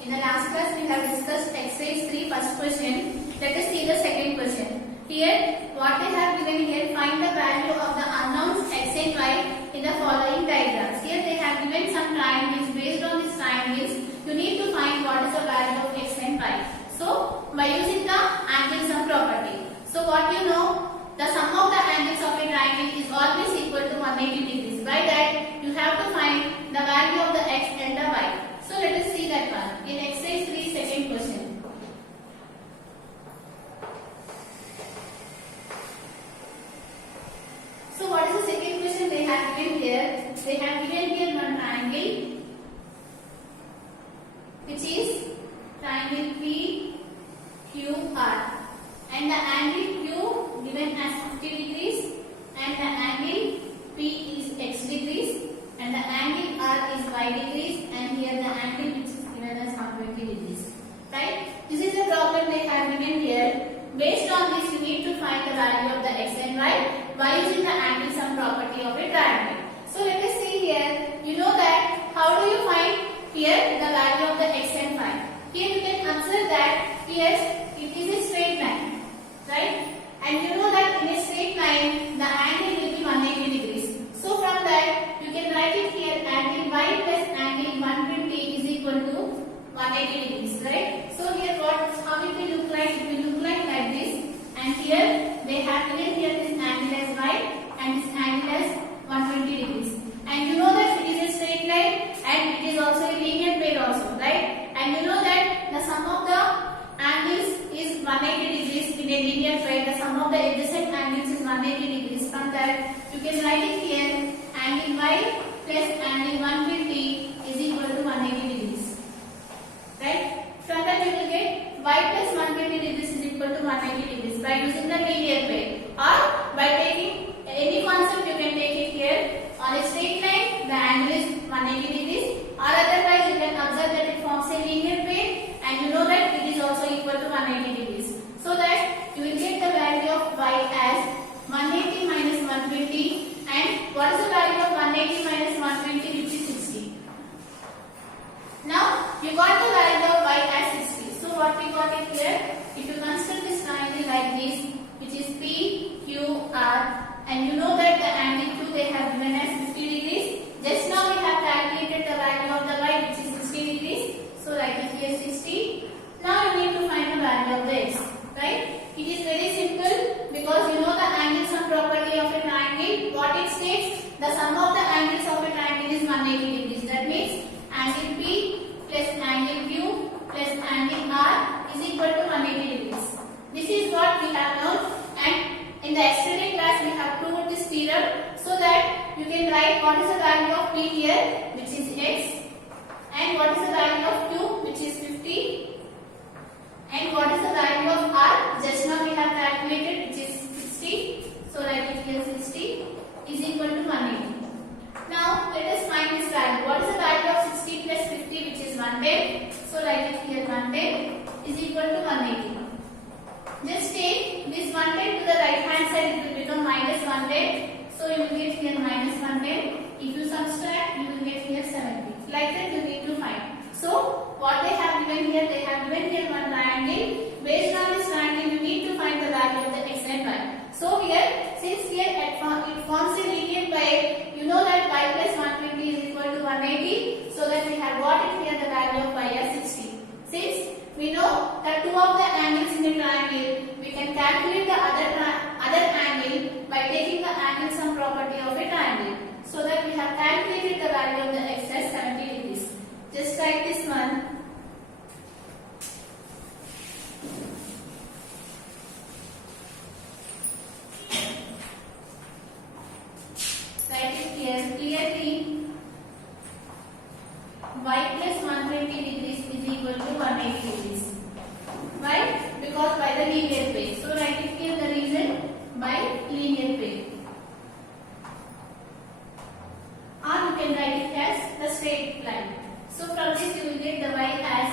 In the last class we have discussed exercise 3 first question. Let us see the second question. Here what they have given here, find the value of the unknowns x and y in the following diagrams. Here they have given some triangles. Based on these triangles you need to find what is the value of x and y. So by using the angle sum property. So what you know, the sum of the angles of a triangle is always equal to 180 degrees. By that you have to find the value of the x and the y. So let us see that one in exercise 3 second question. So what is the second question they have given here? They have given here one triangle which is triangle PQR, and the angle Q given as 50 degrees and the angle P is x degrees and the angle R is y degrees, and here the angle which is given as 120 degrees. Right? This is the problem they have given here. Based on this you need to find the value of the x and y by using the angle sum property of a triangle. So let us see here. You know that how do you find here the value of the x and y? Here you can observe that here it is a straight line, right? And you know that in a straight line the angle will be 180 degrees. So from that you can write it here, angle y plus angle 120 is equal to 180 degrees, right? So here how it will look like? It will look like this, and here they have given here this angle as y and this angle as 120 degrees. And you know that it is a straight line and it is also a linear pair also, right? And you know that the sum of the angles is 180 degrees in a linear pair. The sum of the adjacent angles is 180 degrees. From that you can write it here, angle y plus angle 120 is equal to 180 degrees, right? From that you will get y plus 120 degrees is equal to 180 degrees by using the linear pair, or by taking any concept you can take it here. On a straight line the angle is 180 degrees, or otherwise you can observe that it forms a linear pair and you know that it is also equal to 180 degrees. So that you will get the value of y as 180 minus 120, and what is the value of 180 minus 120, which is 60. Now you got the value of y as 60. So what we got it here, if you consider this triangle like this, which is PQR, and you know that the angle Q they have given as 50 degrees. Just now we have calculated the value of the y, which is 60 degrees. So write it here 60. Now you need to find the value of the x, right? It is very simple because you know the angle sum property of a triangle. What it states? The sum of the angles of a triangle is 180 degrees. That means angle P plus angle Q plus angle R is equal to 180 degrees. This is what we have known, and in the yesterday class we have proved this theorem, so that you can write what is the value of P here, which is x, and what is the value of Q, which is 50, and what is the value of R, just now we have calculated, which is 60. So write it here 60 is equal to 180. Now let us find this value. What is the value of 60 plus 50, which is 110? So write it here 110 is equal to 180. Just take this 110 to the right hand side, it will become minus 110. So you will get here minus 110. If you subtract, you will get here 70. Like that you need to find. So what they have given here, they have given here one triangle. Based on this triangle, you need to find the value of the x and y. So here, since here it forms a linear pair, you know that y plus 120 is equal to 180. So that we have got it here the value of y as 60. Since we know that two of the angles in a triangle, we can calculate the other angle by taking the angle sum property of a triangle. So that we have calculated the value of the x as 70 degrees. Just write this one. Write it here clearly. Y plus 120 degrees is equal to 180 degrees. Why? Because by the linear pair. So write it here the reason, by linear pair. Or you can write it as the straight line. So from this you will get the y as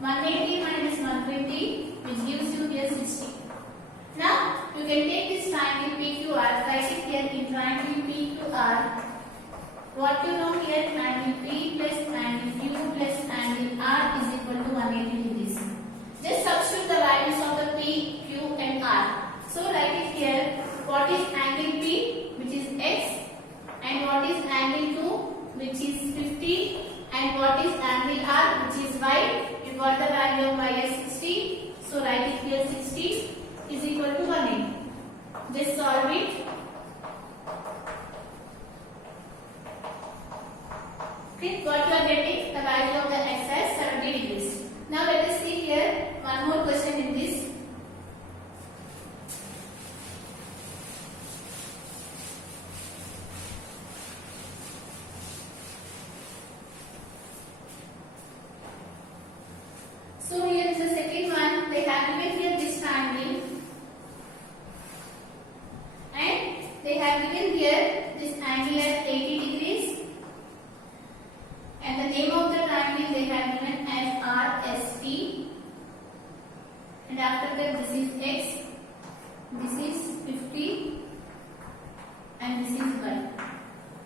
180 minus 120, which gives you here 60. Now you can take this triangle PQR, write it here in triangle PQR. What you know here, angle P plus angle Q plus angle R is equal what is angle R, which is y. We got the value of y as 60. So write it here 60 is equal to 180. Just solve it. Okay, what you are getting? The value of the x as 70 degrees. Now let us see here one more question in this. So here is the second one. They have given here this triangle and they have given here this angle as 80 degrees and the name of the triangle they have given as RST, and after that this is x, this is 50 and this is y.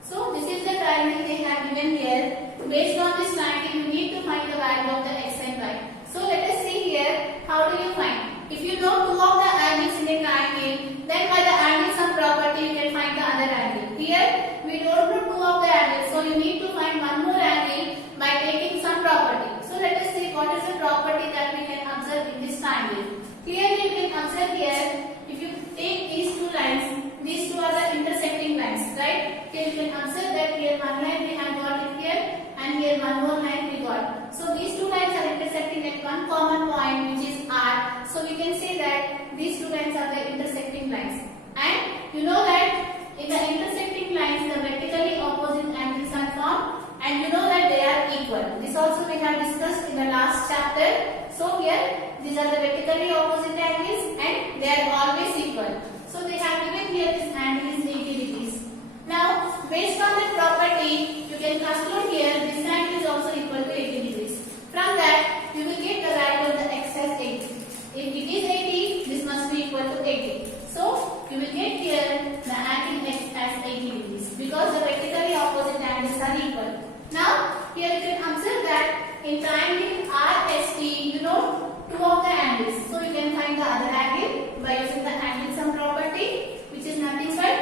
So this is the triangle they have given here. Based on this triangle you need to find the value of the x and y. So let us see here, how do you find? If you know two of the angles in a triangle, then by the angle sum property you can find the other angle. Here we don't know two of the angles, so you need to find one more angle by taking some property. So let us see what is the property that we can observe in this triangle. Clearly you can observe here, if you take these two lines, these two are the intersecting lines, right? Here you can observe that here one line we have got it here and here one more line we got. So these two lines are intersecting at one common point which is R. So we can say that these two lines are the intersecting lines. And you know that in the intersecting lines the vertically opposite angles are formed and you know that they are equal. This also we have discussed in the last chapter. So here these are the vertically opposite angles and they are always equal. So they have given here this angle is 80 degrees. Now based on that property you can conclude here this angle is also equal to 80 degrees. From that you will get the value of the x as 80. If it is 80, this must be equal to 80. So you will get here the angle x as 80 degrees because the vertically opposite angles are equal. Now here you can observe that in triangle RST you know two of the angles. So you can find the other angle by using the angle sum property, which is nothing but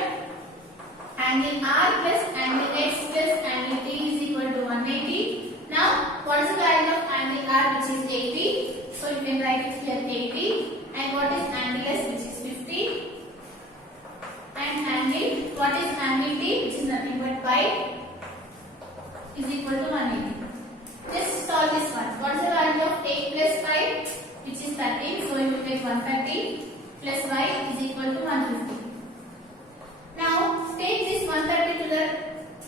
angle R plus angle x plus angle t is equal to 180. Now what is the value of angle R, which is 80? So you can write it here 80. And what is angle S, which is 50? And angle, what is angle T, which is nothing but pi, is equal to 180. Just solve this one. What is the value of 8 plus 5, which is 13? So you will get 130 plus y is equal to 150. Now take this 130 to the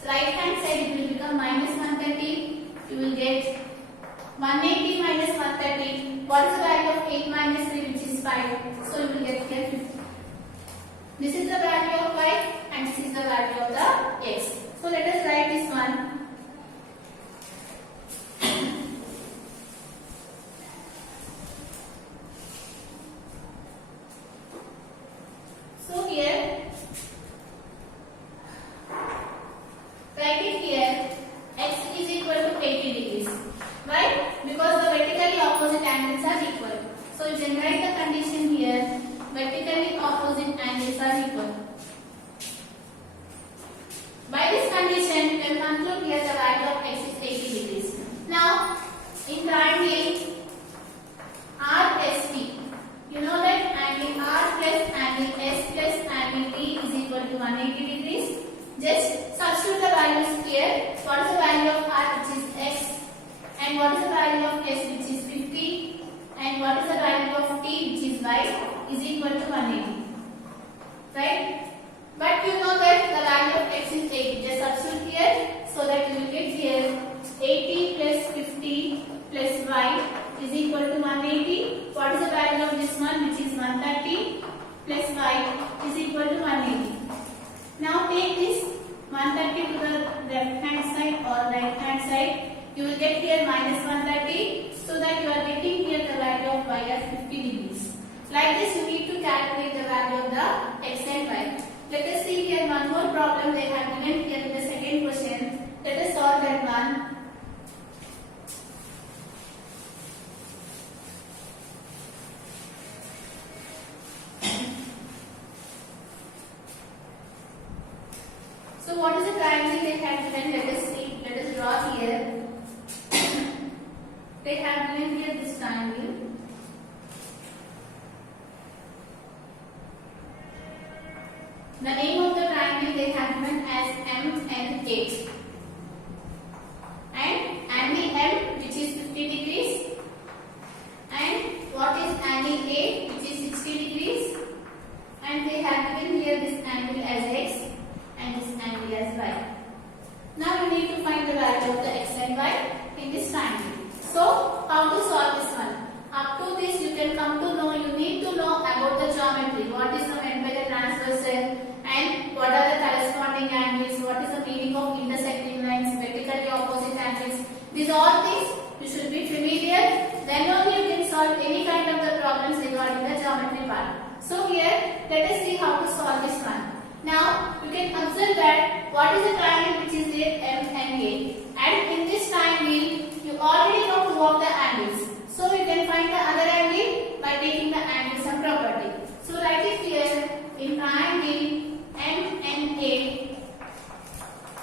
right hand side, it will become minus 130. You will get 180 minus 130. What is the value of 8 minus 3, which is 5? So you will get here 50. This is the value of y and this is the value of the x. So let us write this one. So here, write it here, x is equal to 80 degrees. Why? Because the vertically opposite angles are equal. So you can write the condition here, vertically opposite angles are equal. By this condition, you can conclude here the value of x is 80 degrees. Now, in triangle RST, you know that angle R plus angle S plus angle T is equal to 180 degrees. Just substitute the values here. What is the value of R, which is x, and what is the value of S, which is 50, and what is the value of T, which is y, is equal to 180. Right? But you know that the value of x is 80. Just substitute here so that you will get here 80 plus 50 plus y is equal to 180. What is the value of this one, which is 130 plus y is equal to 180. Now take this 130 to the left hand side or right hand side. You will get here minus 130, so that you are getting here the value of y as 50 degrees. Like this you need to calculate the value of the x and y. Let us see here one more problem they have given here in the second question. Let us solve that one. So what is the triangle they have given? Let us see. Let us draw here. have given here this triangle. The name of the triangle they have given as MN8. And angle M, which is 50 degrees. And what is angle A, which is 60 degrees. And they have given here this angle as X and this angle as Y. Now you need to find the value of the X and Y in this triangle. So how to solve this one? Up to this you can come to know, you need to know about the geometry. What is meant by the transversal and what are the corresponding angles, what is the meaning of intersecting lines, vertically opposite angles. These all things you should be familiar. Then only you can solve any kind of the problems regarding the geometry part. So here let us see how to solve this one. Now you can observe that what is the triangle which is there, M and A. And in this triangle you already know two of the angles. So you can find the other angle by taking the angle sum property. So write it here in triangle M and A.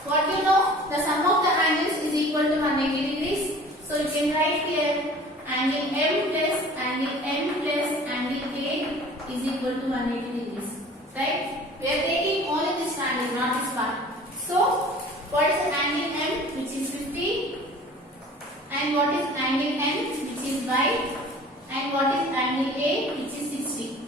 What you know? The sum of the angles is equal to 180 degrees. So you can write here angle M plus angle N plus angle A is equal to 180 degrees. Right? We are taking only this triangle, not this part. So what is angle M, which is 50? And what is angle N, which is Y? And what is angle A, which is 60?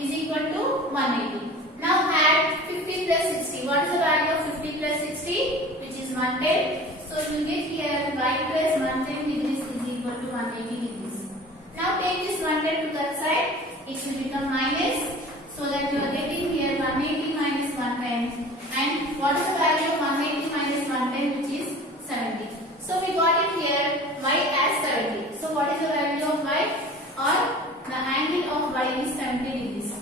Is equal to 180. Now add 50 plus 60. What is the value of 50 plus 60? Which is 110. So you get here Y plus 110 degrees is equal to 180 degrees. Now take this 110 to that side. It should become minus. So that you are getting here 180 minus 110. And what is the value of 180 minus 110, which is 70. So we got it here Y as 70. So what is the value of Y? Or the angle of Y is 70 degrees.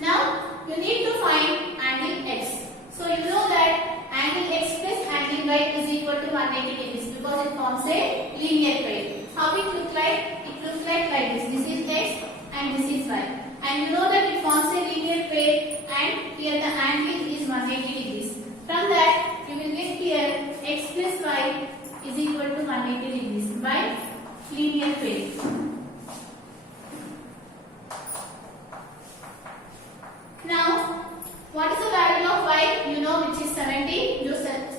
Now you need to find angle X. So you know that angle X plus angle Y is equal to 180 degrees because it forms a linear plane. How it look like? It looks like this. This is X and this is Y. And you know that it forms a linear plane and here the angle is 180 degrees. From that you will get here X plus Y is equal to 180 degrees by linear plane. Now what is the value of Y? You know, which is 70. You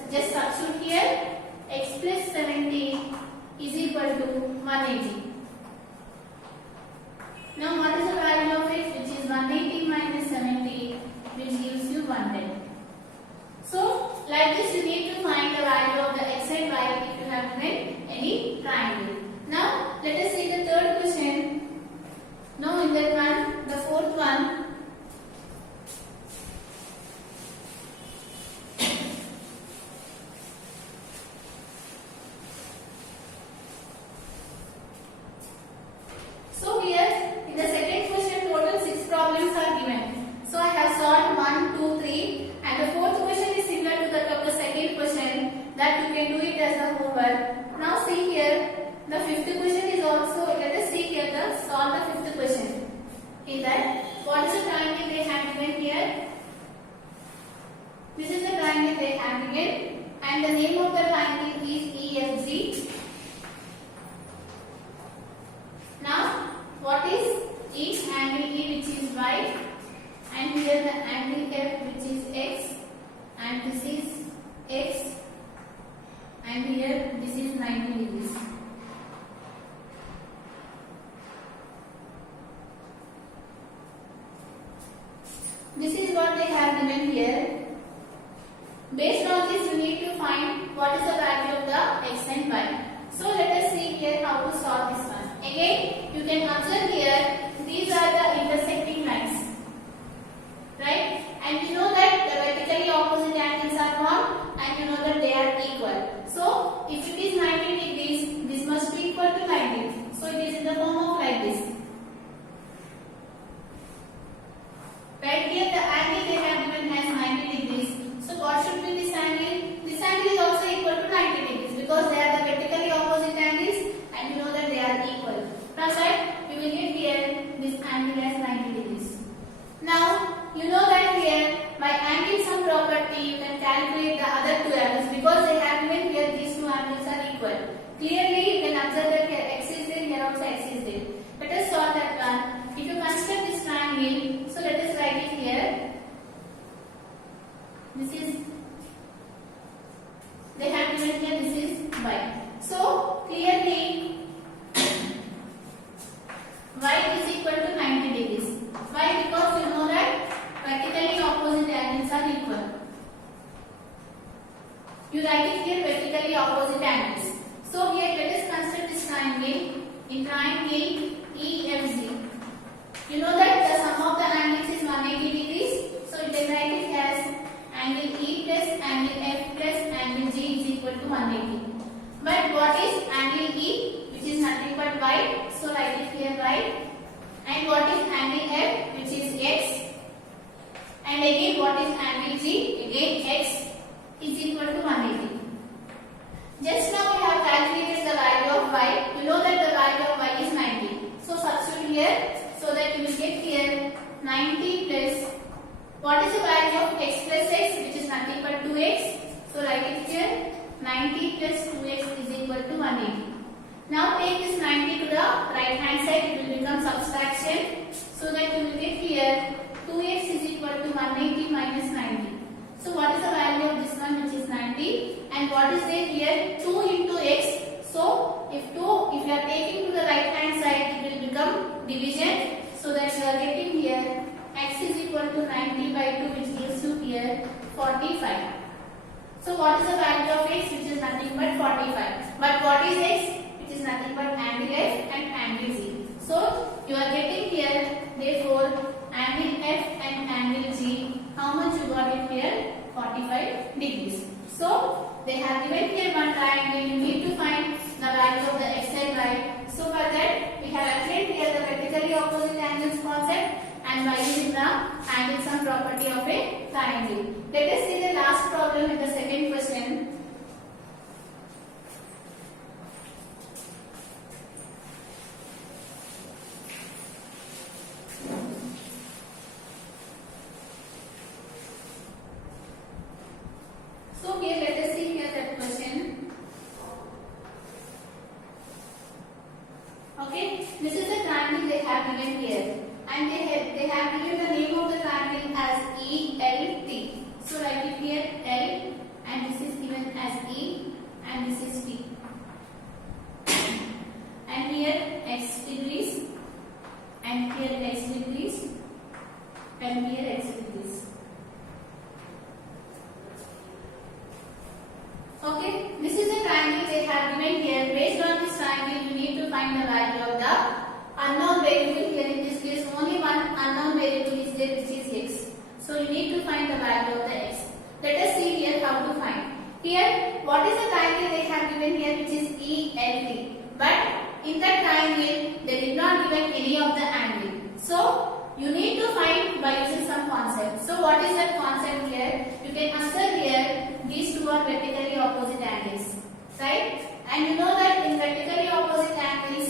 just substitute here X plus 70 is equal to 180. Now what is the value of X, which is 180 minus 70, which gives you 110. So like this you need to find the value of the X and Y if you have given any triangle. Now let us see the third question. Now in that one, the fourth one. So here in the second question total 6 problems are given. So I have solved 1, 2, 3 and the fourth question is similar to that of the second question, that you can do it as a homework. Now see here the fifth question is also, let us see here the solve the fifth question. In that, what is the triangle they have given here? This is the triangle they have given and the name of the triangle is EFG. Now what is E? Angle E, which is Y, and here the angle F, which is X, and this is X, and here this is 90 degrees. This is what they have given here. Based on this you need to find what is the value of the X and Y. So let us see here how to solve this one. Again you can observe here these are the intersecting lines, right? And you know that the vertically opposite angles are formed and you know that they are equal. So if it is 90 degrees, this must be equal to 90. So it is in the form of like this. Right here the angle they have given as 90 degrees. So what should be this angle? This angle is also equal to 90 degrees because they are the vertically opposite angles and you know that they are equal. From that you will get here this angle as 90 degrees. Now you know that here by angle sum property you can calculate the other two angles because they have given here these two angles are equal. Clearly you can observe clearly y is equal to 90 degrees. Why? Because you know that vertically opposite angles are equal. You write it here, vertically opposite angles. So here let us consider this triangle. In triangle EFG, you know that the sum of the angles is 180 degrees. So you can write it as angle E plus angle F plus angle G is equal to 180. But what is angle E, which is nothing but y? So write it here y. And what is angle F, which is x? And again what is angle G? Again x is equal to 180. Just now we have calculated the value of y. You know that the value of y is 90. So substitute here so that you will get here 90 plus what is the value of x plus x, which is nothing but 2x. So write it here 90 plus 2x is equal to 180. Now take this 90 to the right hand side, it will become subtraction. So that you will get here 2x is equal to 180 minus 90. So what is the value of this one, which is 90? And what is there here? 2 into x. So if you are taking to the right hand side, it will become division. So that you are getting here x is equal to 90 by 2, which gives you here 45. So what is the value of x, which is nothing but 45. But what is x, which is nothing but angle F and angle G. So you are getting here, therefore angle F and angle G, how much you got it here? 45 degrees. So they have given here one triangle. You need to find the value of the x and y. So for that we have applied here the vertically opposite angles concept and by using the angle sum property of a triangle. Let us see the last problem in the second question. So here let us see here that question. Okay, this is the triangle they have given here, and they have given the name of the triangle as ELT. So write it here L, and this is given as E, and this is T. And here x degrees, and here x degrees, and here x degrees. Okay, this is the triangle they have given here. Based on this triangle, you need to find the value of the unknown variable. Here in this case, only one unknown variable is there, which is x. So you need to find the value of the x. Let us see here how to find. Here, what is the triangle they have given here, which is ELT. But in that triangle, they did not given any of the angle. So you need to find by using some concept. So what is that concept here? You can answer here. These two are vertically opposite angles, right? And you know that in vertically opposite angles,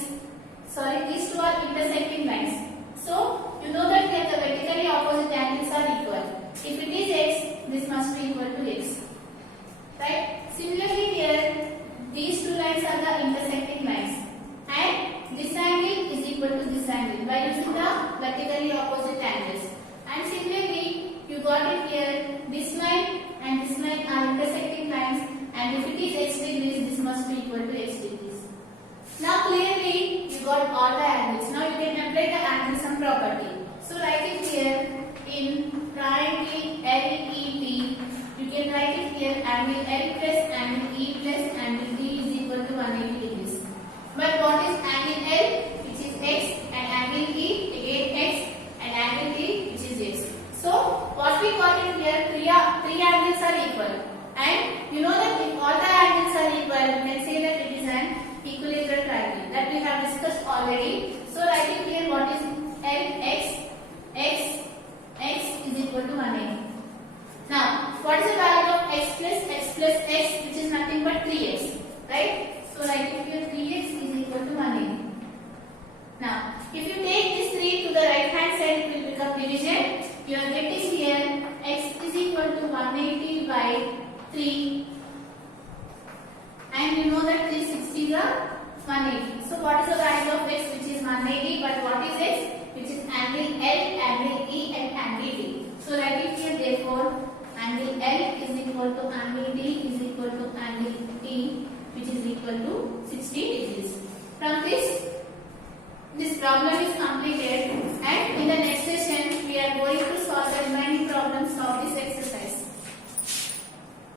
these two are intersecting lines. So you know that here the vertically opposite angles are equal. If it is x, this must be equal to x, right? Similarly here, these two lines are the intersecting lines, and this angle is equal to this angle by using the vertically opposite angles. And similarly, you got it here, this line and this line are intersecting lines, and if it is x degrees, this must be equal to x degrees. Now clearly you got all the angles. Now you can apply the angle sum property. So write it here in triangle LET. You can write it here angle L plus angle E plus angle D is equal to 180 degrees. But what is angle L, which is x, and angle E again x, and angle D, which is x. So what we got in here, three angles are equal, and you know that if all the angles are equal, you can say that it is an equilateral triangle that we have discussed already. So write it here what is x is equal to 180. Now what is the value of x plus x, which is nothing but 3x, right? So write it here 3x is equal to 180. Now if you take this 3 to the right hand side, it will become division. You are getting here x is equal to 180 by 3, and you know that 360 is 180. So what is the value of x, which is 180, but what is x, which is angle L, angle E and angle D. So write it here, therefore angle L is equal to angle D is equal to angle E, which is equal to 60 degrees. From this problem is completed, and in the next session we are going to solve the remaining problems of this exercise.